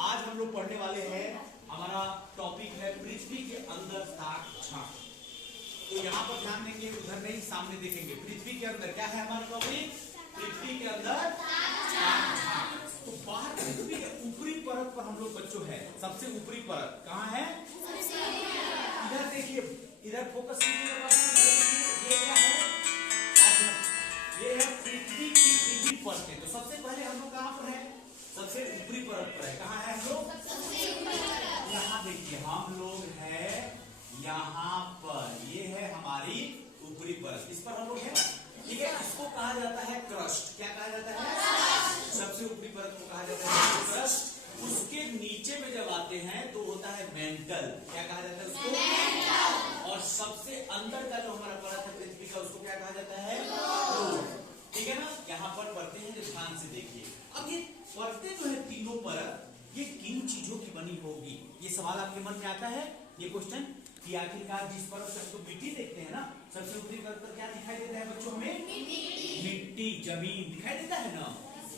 आज हम लोग पढ़ने वाले हैं, हमारा टॉपिक है पृथ्वी के अंदर ताक झांक। तो यहाँ पर ध्यान देंगे, उधर नहीं सामने देखेंगे। पृथ्वी के अंदर क्या है हमारा टॉपिक? पृथ्वी के अंदर ताक झांक। तो बाहर पृथ्वी के ऊपरी परत पर हम लोग बच्चों है, सबसे ऊपरी परत कहाँ है? इधर देखिए, इधर फोकस कीजिएगा। ये क्या है? ये है पृथ्वी की ऊपरी परत। तो सबसे पहले हम लोग कहाँ पर है? सबसे ऊपरी परत पर है। कहाँ है हम लोग? यहाँ देखिए, हम लोग है यहाँ पर। ये है हमारी ऊपरी परत, इस पर हम लोग है। ठीक है, इसको कहा जाता है क्रस्ट। क्या कहा जाता है? सबसे ऊपरी परत को कहा जाता है क्रस्ट। उसके नीचे में जब आते हैं तो होता है मेंटल। क्या कहा जाता है उसको? मेंटल। और सबसे अंदर का जो हमारा परत है पृथ्वी का, उसको क्या कहा जाता है? कोर। ठीक है ना? यहाँ पर परतें हैं, जो ध्यान से देखिए। अब ये परतें जो है तीनों परत, ये किन चीजों की बनी होगी? ये सवाल आपके मन में आता है, ये क्वेश्चन, कि आखिरकार जिस परत से हम तो मिट्टी देखते हैं ना, सबसे ऊपरी परत पर क्या दिखाई देता है बच्चों? हमें मिट्टी, जमीन दिखाई देता है ना।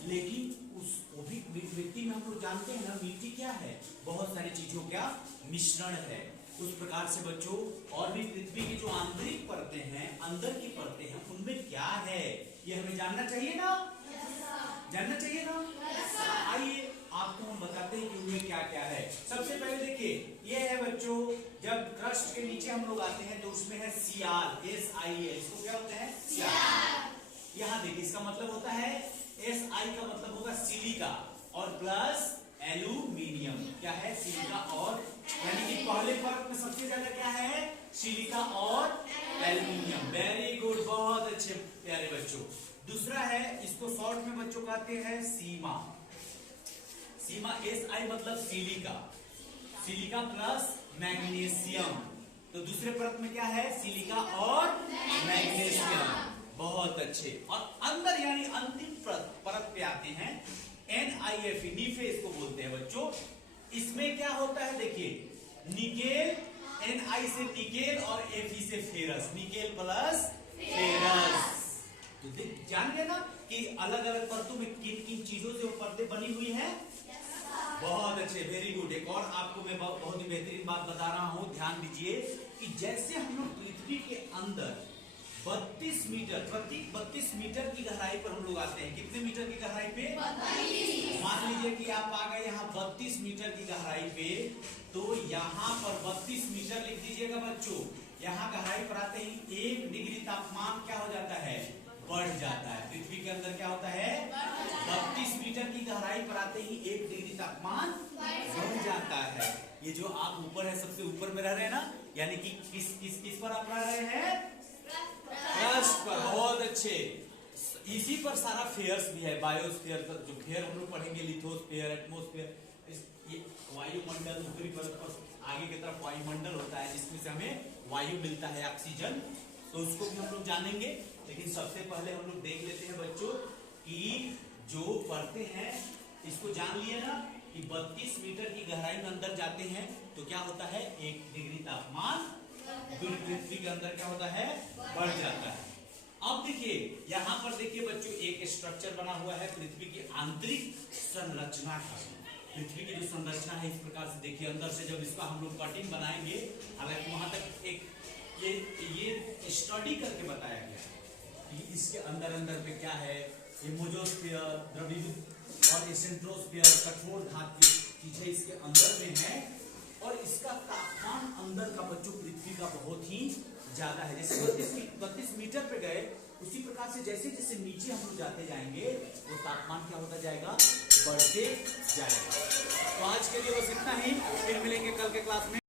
लेकिन उस वो भी मिट्टी में हम लोग जानते हैं ना, मिट्टी क्या है? बहुत सारी चीजों का मिश्रण है। उस प्रकार से बच्चों, और भी पृथ्वी की जो आंतरिक परतें हैं, अंदर की परतें हैं, उनमें क्या है, ये हमें जानना चाहिए ना? जानना चाहिए ना? आइए आपको हम बताते हैं कि उनमें क्या क्या है। सबसे पहले देखिए, ये है बच्चों, जब क्रस्ट के नीचे हम लोग आते हैं तो उसमें है सीआर, SIL। इसको क्या होता है? सीआर। यहाँ देखिए, इसका मतलब होता है SI का मतलब होगा सिलिका, और प्लस एल्यूमिनियम। क्या है? सिलिका और, यानी कि पहले परत में सबसे ज्यादा क्या है? सिलिका और एल्यूमिनियम। वेरी गुड, बहुत अच्छे प्यारे बच्चों। दूसरा है, इसको शॉर्ट में बच्चों कहते हैं सीमा। सीमा SI मतलब सिलिका, सिलिका प्लस मैग्नीशियम। तो दूसरे परत में क्या है? सिलिका और मैग्नीशियम। बहुत अच्छे। और अंदर यानी अंतिम परत पे आते हैं, NiFe, नीफे इसको बोलते हैं बच्चों। इसमें क्या होता है? देखिए, निकेल, Ni से निकेल और Fe से फेरस, निकेल प्लस फेरस। तो जान गए ना कि अलग अलग परतों में किन किन चीजों से वो परतें बनी हुई है। बहुत अच्छे, वेरी गुड। एक और आपको मैं बहुत ही बेहतरीन बात बता रहा हूं, ध्यान दीजिए कि जैसे हम लोग पृथ्वी के अंदर 32 मीटर, प्रत्येक 32 मीटर की गहराई पर हम लोग आते हैं। कितने मीटर की गहराई पे? 32। मान लीजिए कि आप आ गए यहाँ 32 मीटर की गहराई पे, तो यहाँ पर 32 मीटर लिख दीजिएगा बच्चों। यहाँ गहराई पर आते ही 1 डिग्री तापमान क्या हो जाता है? बढ़ जाता है। पृथ्वी के अंदर क्या होता है? 32 मीटर की गहराई पर आते ही 1 डिग्री तापमान बढ़ जाता है। ये जो आप ऊपर है, सबसे ऊपर में रह रहे हैं ना, यानी कि किस पर आप रह रहे हैं? क्रस्ट पर। बहुत अच्छे। इसी पर सारा फेयर्स भी है, बायोस्फीयर। जो फेयर हम लोग पढ़ेंगे, लिथोस्फीयर, एटमोस्फीयर, ये वायुमंडल, ऊपरी परत पर आगे की तरफ वायुमंडल होता है, जिसमें से हमें वायु मिलता है, ऑक्सीजन। तो उसको भी हम लोग जानेंगे। लेकिन सबसे पहले हम लोग देख लेते हैं बच्चों कि जो परतें हैं, इसको जान लिए ना कि 32 मीटर की गहराई में अंदर जाते हैं तो क्या होता है? 1 डिग्री तापमान पृथ्वी के अंदर क्या होता है? बढ़ जाता है। अब देखिए, यहाँ पर देखिए बच्चों, एक स्ट्रक्चर बना हुआ है पृथ्वी की आंतरिक संरचना का। पृथ्वी की जो संरचना है, इस प्रकार से देखिए, अंदर से जब इसका हम लोग कटिंग बनाएंगे, हालांकि वहां तक एक ये स्टडी करके बताया गया है कि इसके अंदर पे क्या है। ये मेसोस्फीयर, द्रवीभूत और सेंट्रोस्फीयर, कठोर धातु चीजें इसके अंदर में है। और इसका तापमान अंदर का बच्चों पृथ्वी का बहुत ही ज्यादा है। जैसे 32 मीटर पे गए, उसी प्रकार से जैसे जैसे नीचे हम लोग जाते जाएंगे, वो तापमान क्या होता जाएगा? बढ़ते जाएगा। तो आज के लिए बस इतना ही, फिर मिलेंगे कल के क्लास में।